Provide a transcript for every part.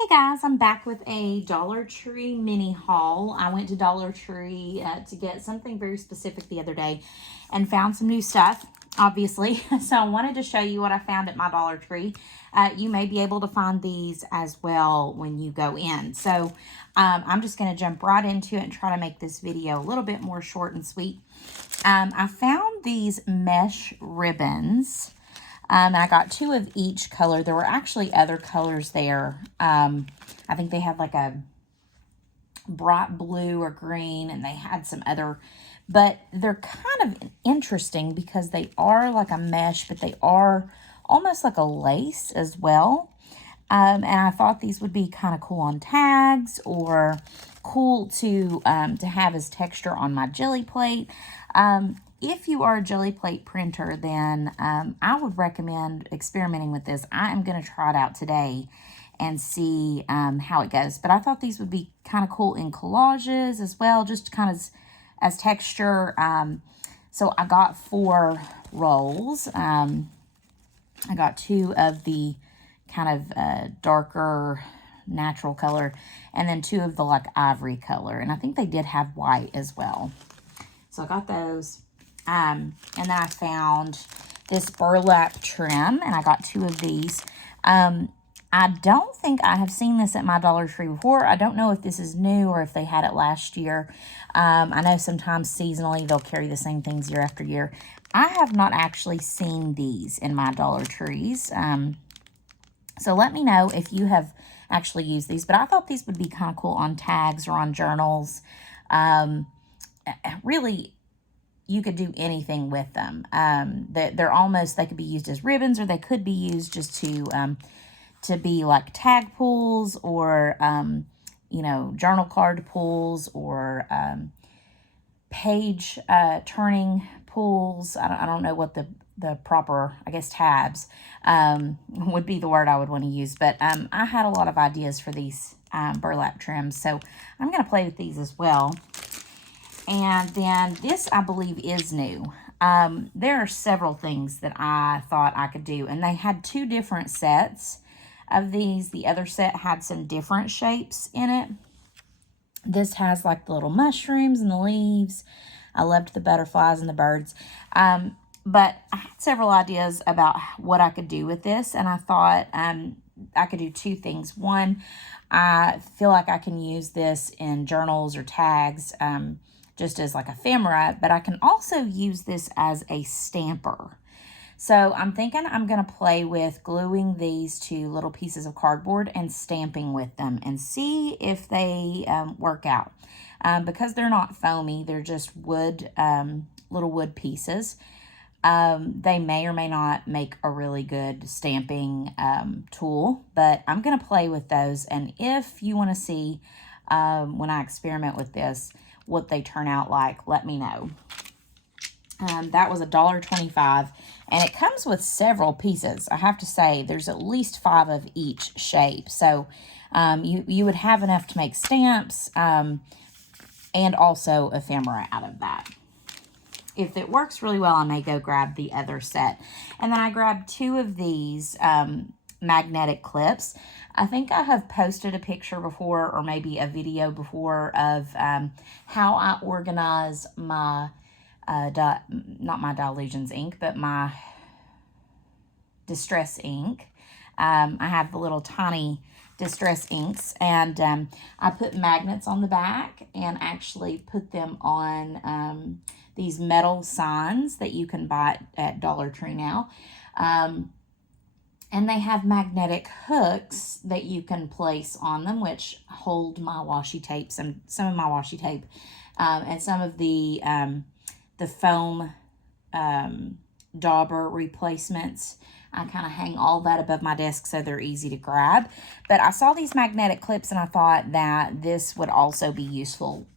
Hey guys, I'm back with a Dollar Tree mini haul. I went to Dollar Tree to get something very specific the other day and found some new stuff, obviously. So I wanted to show you what I found at my Dollar Tree. You may be able to find these as well when you go in. So I'm just going to jump right into it and try to make this video a little bit more short and sweet. I found these mesh ribbons. And I got 2 of each color. There were actually other colors there. I think they had like a bright blue or green, and they had some other, but they're kind of interesting because they are like a mesh, but they are almost like a lace as well. And I thought these would be kind of cool on tags, or cool to have as texture on my jelly plate. If you are a jelly plate printer, then I would recommend experimenting with this. I am going to try it out today and see how it goes. But I thought these would be kind of cool in collages as well, just kind of as texture. So I got 4 rolls. I got 2 of the kind of darker natural color, and then 2 of the like ivory color. And I think they did have white as well. So I got those. And then I found this burlap trim, and I got 2 of these. I don't think I have seen this at my Dollar Tree before. I don't know if this is new or if they had it last year. I know sometimes seasonally they'll carry the same things year after year. I have not actually seen these in my Dollar Trees. So let me know if you have actually used these. But I thought these would be kind of cool on tags or on journals. Really, you could do anything with them. They're almost, they could be used as ribbons, or they could be used just to be like tag pulls, or, you know, journal card pulls, or page turning pulls. I don't know what the proper, I guess, tabs would be the word I would want to use. But I had a lot of ideas for these burlap trims, so I'm going to play with these as well. And then this, I believe, is new. There are several things that I thought I could do, and they had 2 different sets of these. The other set had some different shapes in it. This has like the little mushrooms and the leaves. I loved the butterflies and the birds. But I had several ideas about what I could do with this, and I thought I could do 2 things. One, I feel like I can use this in journals or tags, just as like ephemera, but I can also use this as a stamper. So I'm thinking I'm going to play with gluing these to little pieces of cardboard and stamping with them and see if they work out. Because they're not foamy, they're just wood, little wood pieces. They may or may not make a really good stamping tool, but I'm going to play with those. And if you want to see when I experiment with this, what they turn out like, let me know. That was $1.25, and it comes with several pieces. I have to say, there's at least 5 of each shape, so you would have enough to make stamps and also ephemera out of that. If it works really well, I may go grab the other set. And then I grabbed 2 of these magnetic clips. I think I have posted a picture before, or maybe a video before, of how I organize my, not my Dilutions ink, but my Distress ink. I have the little tiny Distress inks, and I put magnets on the back and actually put them on these metal signs that you can buy at Dollar Tree now. And they have magnetic hooks that you can place on them, which hold my washi tape, some of my washi tape, and some of the foam dauber replacements. I kind of hang all that above my desk so they're easy to grab. But I saw these magnetic clips, and I thought that this would also be useful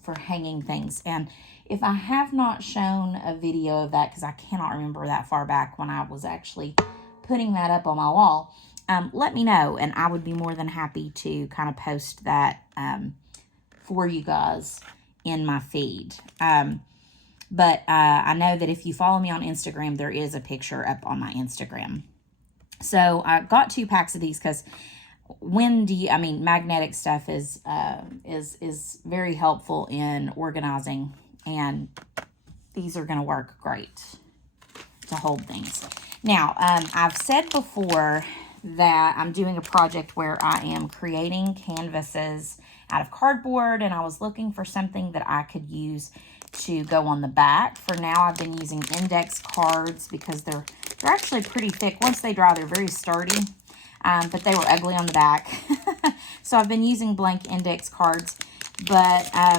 for hanging things. And if I have not shown a video of that, because I cannot remember that far back when I was actually putting that up on my wall, let me know, and I would be more than happy to kind of post that for you guys in my feed. But I know that if you follow me on Instagram, there is a picture up on my Instagram. So I got 2 packs of these because magnetic stuff is very helpful in organizing, and these are going to work great to hold things. Now, I've said before that I'm doing a project where I am creating canvases out of cardboard, and I was looking for something that I could use to go on the back. For now, I've been using index cards because they're actually pretty thick. Once they dry, they're very sturdy, but they were ugly on the back. So I've been using blank index cards. But I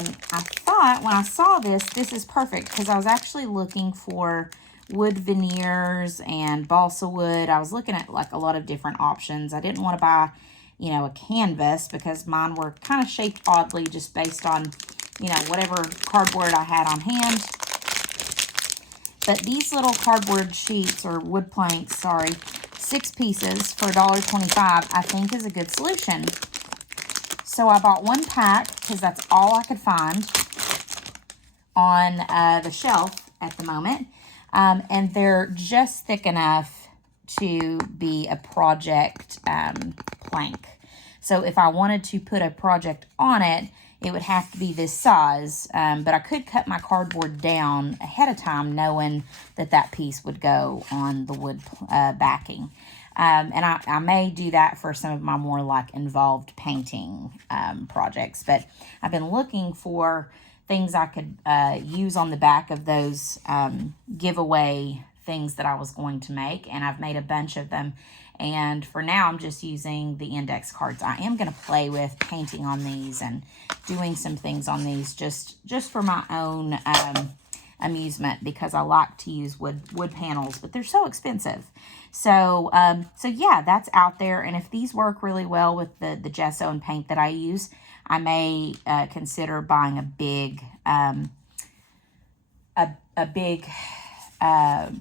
thought when I saw this is perfect, because I was actually looking for wood veneers and balsa wood. I was looking at like a lot of different options. I didn't want to buy, you know, a canvas because mine were kind of shaped oddly just based on, you know, whatever cardboard I had on hand. But these little cardboard sheets, or wood planks, sorry, 6 pieces for $1.25, I think is a good solution. So I bought 1 pack because that's all I could find on the shelf at the moment. And they're just thick enough to be a project plank. So if I wanted to put a project on it, it would have to be this size. But I could cut my cardboard down ahead of time, knowing that that piece would go on the wood backing. And I may do that for some of my more like involved painting projects. But I've been looking for things I could use on the back of those giveaway things that I was going to make. And I've made a bunch of them. And for now, I'm just using the index cards. I am going to play with painting on these and doing some things on these just for my own amusement, because I like to use wood panels, but they're so expensive. So yeah, that's out there. And if these work really well with the gesso and paint that I use, I may consider buying a big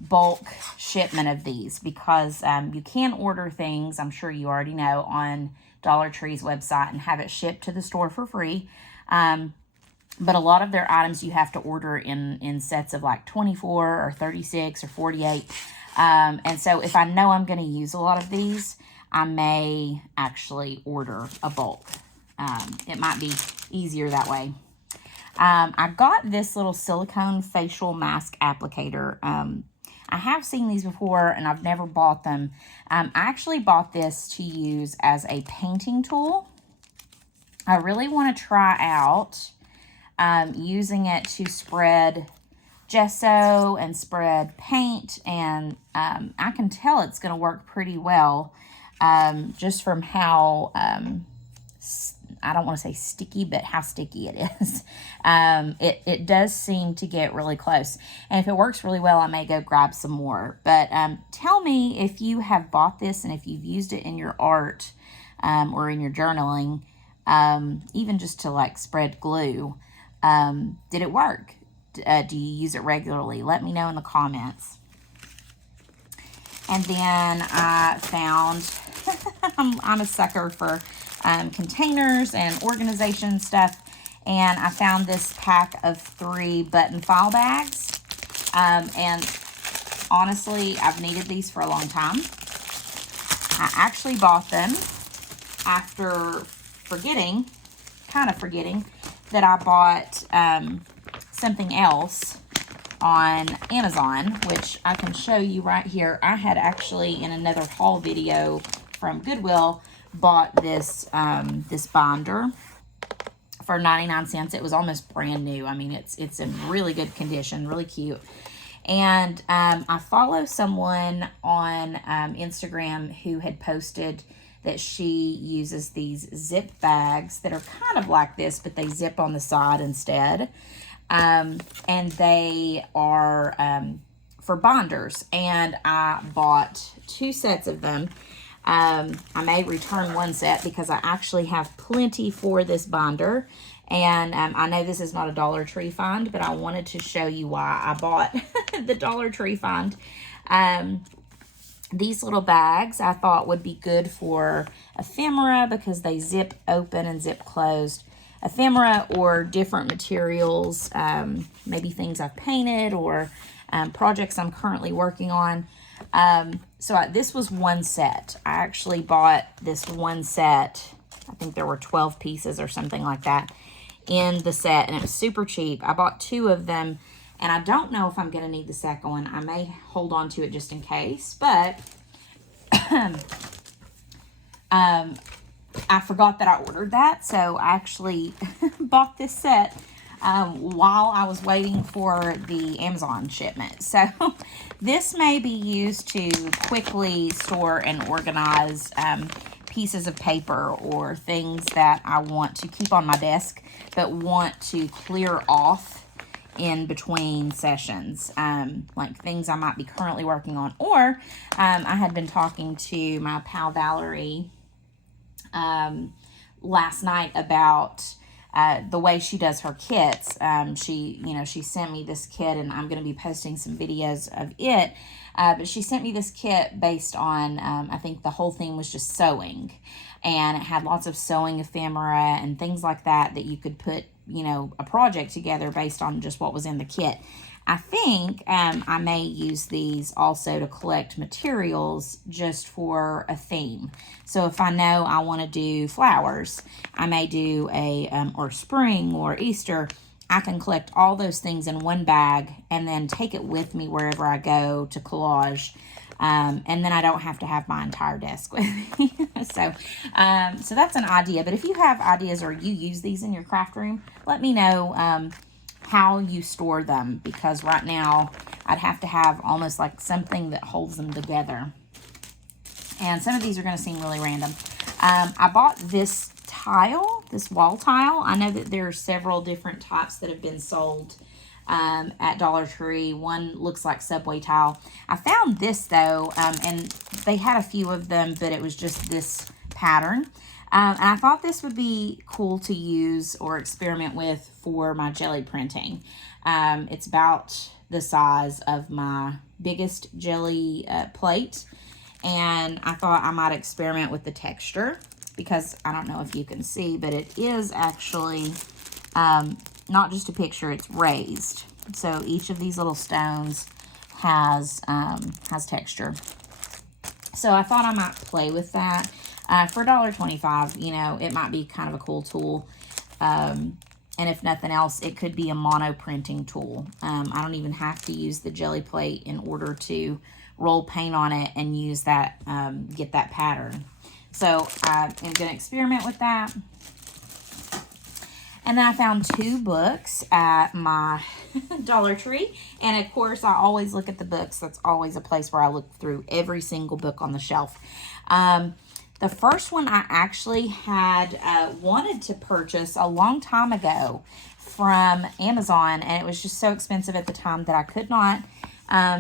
bulk shipment of these, because you can order things, I'm sure you already know, on Dollar Tree's website and have it shipped to the store for free. But a lot of their items you have to order in sets of like 24 or 36 or 48. And so if I know I'm going to use a lot of these, I may actually order a bulk. It might be easier that way. I got this little silicone facial mask applicator. I have seen these before and I've never bought them. I actually bought this to use as a painting tool. I really want to try out using it to spread gesso and spread paint, and I can tell it's going to work pretty well just from how I don't want to say sticky, but how sticky it is. It does seem to get really close. And if it works really well, I may go grab some more. But tell me if you have bought this and if you've used it in your art or in your journaling, even just to like spread glue. Did it work? Do you use it regularly? Let me know in the comments. And then I found, I'm a sucker for containers and organization stuff, and I found this pack of 3 button file bags, and honestly, I've needed these for a long time. I actually bought them after kind of forgetting that I bought something else on Amazon, which I can show you right here. I had actually, in another haul video from Goodwill, bought this this binder for 99 cents. It was almost brand new. I mean, it's in really good condition, really cute. And I follow someone on Instagram who had posted that she uses these zip bags that are kind of like this, but they zip on the side instead. And they are for binders. And I bought 2 sets of them. I may return 1 set because I actually have plenty for this binder. And I know this is not a Dollar Tree find, but I wanted to show you why I bought the Dollar Tree find. These little bags I thought would be good for ephemera because they zip open and zip closed. Ephemera or different materials, maybe things I've painted or projects I'm currently working on. This was one set. I actually bought this one set. I think there were 12 pieces or something like that in the set, and it was super cheap. I bought 2 of them, and I don't know if I'm going to need the second one. I may hold on to it just in case, but I forgot that I ordered that, so I actually bought this set while I was waiting for the Amazon shipment. So this may be used to quickly store and organize pieces of paper or things that I want to keep on my desk but want to clear off in between sessions, like things I might be currently working on. Or I had been talking to my pal Valerie last night about the way she does her kits. She sent me this kit, and I'm going to be posting some videos of it. But she sent me this kit based on, I think the whole thing was just sewing. And it had lots of sewing ephemera and things like that you could put, a project together based on just what was in the kit. I think I may use these also to collect materials just for a theme. So if I know I want to do flowers, I may do or spring or Easter. I can collect all those things in one bag and then take it with me wherever I go to collage. And then I don't have to have my entire desk with me. So that's an idea. But if you have ideas or you use these in your craft room, let me know how you store them, because right now I'd have to have almost like something that holds them together. And some of these are going to seem really random. I bought this tile, this wall tile. I know that there are several different types that have been sold at Dollar Tree. One looks like Subway tile. I found this though, and they had a few of them, but it was just this pattern. And I thought this would be cool to use or experiment with for my jelly printing. It's about the size of my biggest jelly plate. And I thought I might experiment with the texture, because I don't know if you can see, but it is actually not just a picture, it's raised. So each of these little stones has texture. So I thought I might play with that. For $1.25, it might be kind of a cool tool. And if nothing else, it could be a mono printing tool. I don't even have to use the jelly plate in order to roll paint on it and use that, get that pattern. So I am going to experiment with that. And then I found 2 books at my Dollar Tree. And of course, I always look at the books. That's always a place where I look through every single book on the shelf. The first one I actually had wanted to purchase a long time ago from Amazon, and it was just so expensive at the time that I could not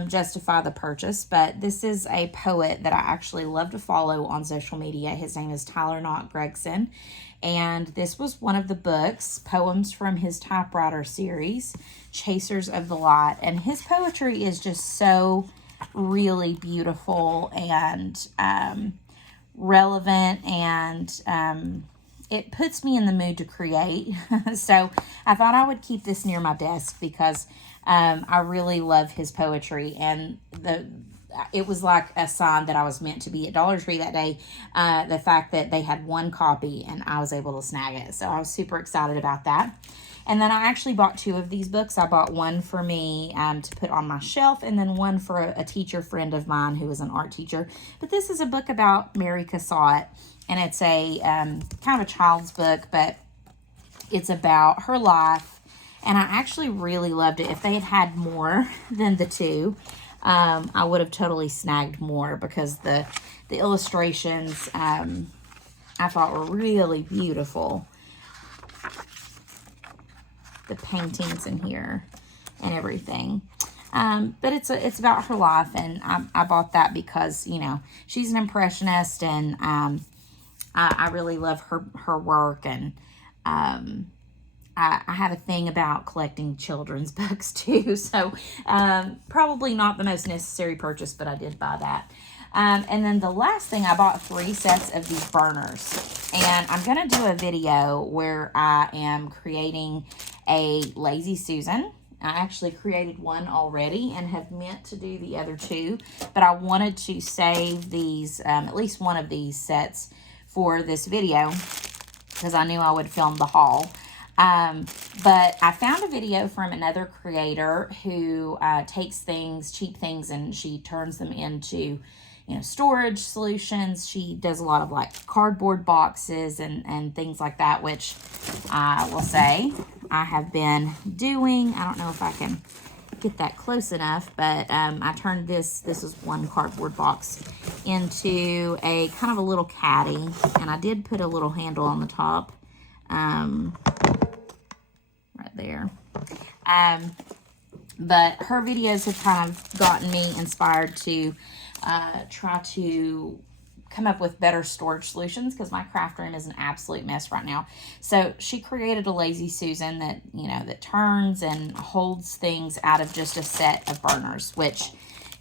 justify the purchase. But this is a poet that I actually love to follow on social media. His name is Tyler Knott Gregson, and this was one of the books, poems from his typewriter series, Chasers of the Light. And his poetry is just so really beautiful and relevant, and it puts me in the mood to create. So I thought I would keep this near my desk because I really love his poetry, and it was like a sign that I was meant to be at Dollar Tree that day. The fact that they had one copy and I was able to snag it. So I was super excited about that. And then I actually bought 2 of these books. I bought one for me to put on my shelf, and then one for a teacher friend of mine who is an art teacher. But this is a book about Mary Cassatt, and it's a kind of a child's book, but it's about her life. And I actually really loved it. If they had had more than the 2, I would have totally snagged more, because the illustrations I thought were really beautiful. The paintings in here and everything. But it's about her life, and I bought that because, she's an impressionist, and I really love her work, and I have a thing about collecting children's books too, so probably not the most necessary purchase, but I did buy that. And then the last thing, I bought 3 sets of these burners, and I'm going to do a video where I am creating a Lazy Susan I actually created one already and have meant to do the other two, but I wanted to save these, at least one of these sets for this video because I knew I would film the haul. But I found a video from another creator who takes things, cheap things, and she turns them into, you know, storage solutions. She does a lot of like cardboard boxes and things like that, which I will say I have been doing. I don't know if I can get that close enough, but I turned this is one cardboard box, into a kind of a little caddy, and I did put a little handle on the top, right there. But her videos have kind of gotten me inspired to try to come up with better storage solutions because my craft room is an absolute mess right now. So she created a Lazy Susan that, you know, that turns and holds things out of just a set of burners, which,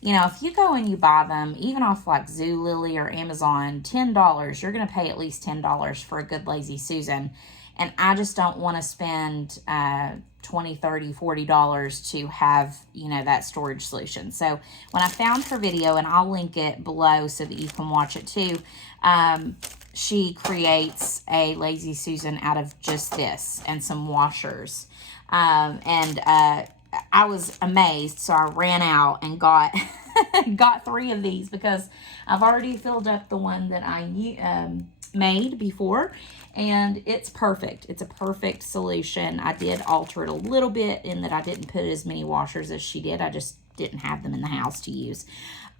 you know, if you go and you buy them, even off like Zulily or Amazon, $10, you're going to pay at least $10 for a good Lazy Susan. And I just don't want to spend $20, $30, $40 to have, you know, that storage solution. So when I found her video, and I'll link it below so that you can watch it too, she creates a Lazy Susan out of just this and some washers. I was amazed, so I ran out and got got 3 of these because I've already filled up the one that I made before, and it's perfect. It's a perfect solution. I did alter it a little bit in that I didn't put as many washers as she did. I just didn't have them in the house to use.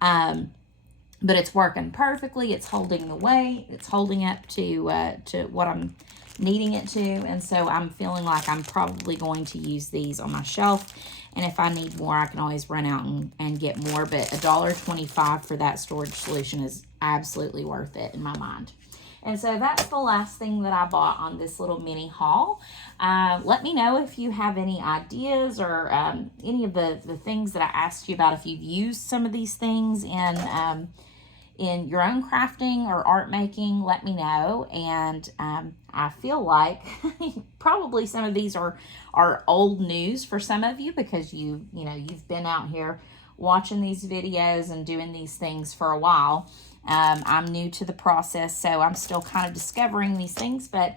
But it's working perfectly. It's holding the weight. It's holding up to what I'm needing it to. And so I'm feeling like I'm probably going to use these on my shelf. And if I need more, I can always run out and get more. But $1.25 for that storage solution is absolutely worth it in my mind. And so that's the last thing that I bought on this little mini haul. Let me know if you have any ideas or any of the things that I asked you about, if you've used some of these things in your own crafting or art making. Let me know. And I feel like probably some of these are old news for some of you because you've been out here watching these videos and doing these things for a while. I'm new to the process, so I'm still kind of discovering these things, but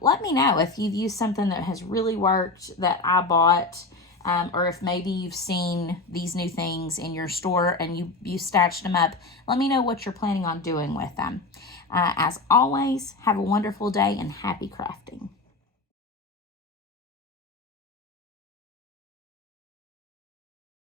let me know if you've used something that has really worked that I bought, or if maybe you've seen these new things in your store and you stashed them up. Let me know what you're planning on doing with them. As always, have a wonderful day and happy crafting.